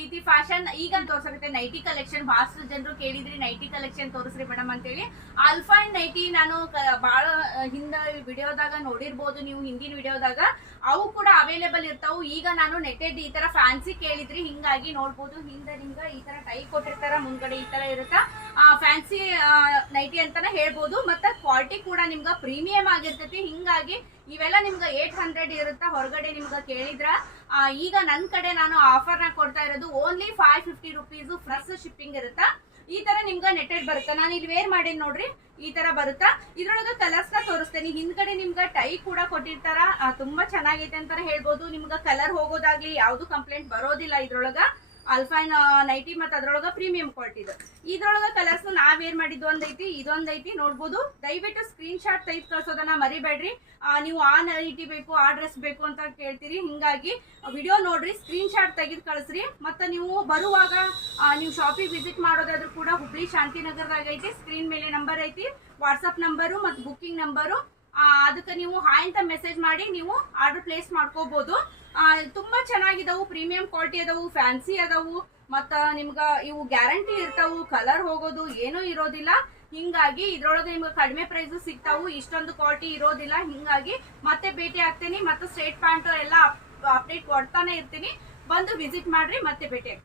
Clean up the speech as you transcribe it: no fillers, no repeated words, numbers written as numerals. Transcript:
ಪ್ರೀತಿ fashion. ಈಗ ತೋರ್ಸಕತ್ತೆ nighty collection. ಬಹಳಷ್ಟು ಜನರು ಕೇಳಿದ್ರಿ ನೈಟಿ ಕಲೆಕ್ಷನ್ ತೋರಿಸ್ರಿ ಮೇಡಮ್ ಅಂತೇಳಿ. ಆಲ್ಫೈನ್ ನೈಟಿ ನಾನು ಬಹಳ ಹಿಂದ ವಿಡಿಯೋದಾಗ ನೋಡಿರ್ಬೋದು ನೀವು, ಹಿಂದಿನ ವಿಡಿಯೋದಾಗ ಅವು ಕೂಡ ಅವೈಲೇಬಲ್ ಇರ್ತಾವು. ಈಗ ನಾನು ನೆಟ್ಟೆಡ್ ಈ ತರ ಫ್ಯಾನ್ಸಿ ಕೇಳಿದ್ರಿ, ಹಿಂಗಾಗಿ ನೋಡ್ಬೋದು. ಹಿಂದೆ ನಿಮ್ಗೆ ಈ ತರ ಟೈ ಕೊಟ್ಟಿರ್ತಾರ, ಮುಂದ್ಗಡೆ ಈ ತರ ಇರುತ್ತಾ ಫ್ಯಾನ್ಸಿ ನೈಟಿ ಅಂತಾನೆ ಹೇಳ್ಬೋದು. ಮತ್ತೆ ಕ್ವಾಲಿಟಿ ಕೂಡ ನಿಮ್ಗೆ ಪ್ರೀಮಿಯಂ ಆಗಿರ್ತೈತಿ. ಹಿಂಗಾಗಿ ಇವೆಲ್ಲ ನಿಮ್ಗೆ 800 ಇರುತ್ತಾ. ಹೊರಗಡೆ ನಿಮ್ಗೆ ಕೇಳಿದ್ರ ಈಗ ನನ್ ಕಡೆ ನಾನು ಆಫರ್ ನ ಕೊಡ್ತಾ ಇರೋದು ಓನ್ಲಿ 550 ರುಪೀಸ್ ಪ್ಲಸ್ ಶಿಪ್ಪಿಂಗ್ ಇರುತ್ತಾ. ಈ ತರ ನಿಮ್ಗೆ ನೆಟ್ಟೆಡ್ ಬರುತ್ತಾ. ನಾನು ಇಲ್ಲಿ ವೇರ್ ಮಾಡೇನಿ ನೋಡ್ರಿ, ಈ ತರ ಬರುತ್ತಾ. ಇದ್ರೊಳಗ ಕಲರ್ಸ್ ನ ತೋರಿಸ್ತೇನೆ. ಹಿಂದ್ಗಡೆ ನಿಮ್ಗೆ ಟೈ ಕೂಡ ಕೊಟ್ಟಿರ್ತಾರ, ತುಂಬಾ ಚೆನ್ನಾಗೈತೆ ಅಂತಾನೆ ಹೇಳ್ಬೋದು. ನಿಮ್ಗೆ ಕಲರ್ ಹೋಗೋದಾಗ್ಲಿ ಯಾವ್ದು ಕಂಪ್ಲೇಂಟ್ ಬರೋದಿಲ್ಲ ಇದ್ರೊಳಗ. ಅಲ್ಫೈನ್ ನೈಟಿ ಮತ್ತೆ ಅದ್ರೊಳಗ ಪ್ರೀಮಿಯಂ ಕ್ವಾಲಿಟಿ ಇದೆ. ಇದ್ರೊಳಗ ಕಲರ್ಸ್ ನಾವ್ ಏನ್ ಮಾಡಿದ್ವು ಒಂದೈತಿ, ಇದೊಂದೈತಿ ನೋಡ್ಬೋದು. ದಯವಿಟ್ಟು ಸ್ಕ್ರೀನ್ ಶಾಟ್ ತೆಗೆದು ಕಳ್ಸೋದನ್ನ ಮರಿಬೇಡ್ರಿ. ನೀವು ಆ ನೈಟಿ ಬೇಕು, ಆ ಡ್ರೆಸ್ ಬೇಕು ಅಂತ ಕೇಳ್ತೀರಿ. ಹಿಂಗಾಗಿ ವಿಡಿಯೋ ನೋಡ್ರಿ, ಸ್ಕ್ರೀನ್ ಶಾಟ್ ತೆಗೆದು ಕಳಿಸ್ರಿ. ಮತ್ತೆ ನೀವು ಬರುವಾಗ ನೀವು ಶಾಪಿಗೆ ವಿಸಿಟ್ ಮಾಡೋದಾದ್ರೂ ಕೂಡ ಹುಬ್ಳಿ ಶಾಂತಿನಗರದಾಗ ಐತಿ. ಸ್ಕ್ರೀನ್ ಮೇಲೆ ನಂಬರ್ ಐತಿ, ವಾಟ್ಸಪ್ ನಂಬರು ಮತ್ತು ಬುಕ್ಕಿಂಗ್ ನಂಬರು. ಅದಕ್ಕೆ ನೀವು ಹಾಯ್ ಅಂತ ಮೆಸೇಜ್ ಮಾಡಿ ನೀವು ಆರ್ಡರ್ ಪ್ಲೇಸ್ ಮಾಡ್ಕೋಬಹುದು. ತುಂಬಾ ಚೆನ್ನಾಗಿದಾವು, ಪ್ರೀಮಿಯಂ ಕ್ವಾಲಿಟಿ ಅದಾವು, ಫ್ಯಾನ್ಸಿ ಅದಾವು. ಮತ್ತ ನಿಮ್ಗ ಇವು ಗ್ಯಾರಂಟಿ ಇರ್ತಾವು, ಕಲರ್ ಹೋಗೋದು ಏನೂ ಇರೋದಿಲ್ಲ. ಹಿಂಗಾಗಿ ಇದ್ರೊಳಗೆ ನಿಮ್ಗೆ ಕಡಿಮೆ ಪ್ರೈಸ್ ಸಿಗ್ತಾವು, ಇಷ್ಟೊಂದು ಕ್ವಾಲಿಟಿ ಇರೋದಿಲ್ಲ. ಹಿಂಗಾಗಿ ಮತ್ತೆ ಭೇಟಿ ಆಗ್ತೀನಿ. ಮತ್ತೆ ಸ್ಟ್ರೇಟ್ ಪ್ಯಾಂಟ್ ಎಲ್ಲ ಅಪ್ಡೇಟ್ ಕೊಡ್ತಾನೆ ಇರ್ತೀನಿ. ಬಂದು ವಿಸಿಟ್ ಮಾಡ್ರಿ, ಮತ್ತೆ ಭೇಟಿ ಆಗ್ತೀನಿ.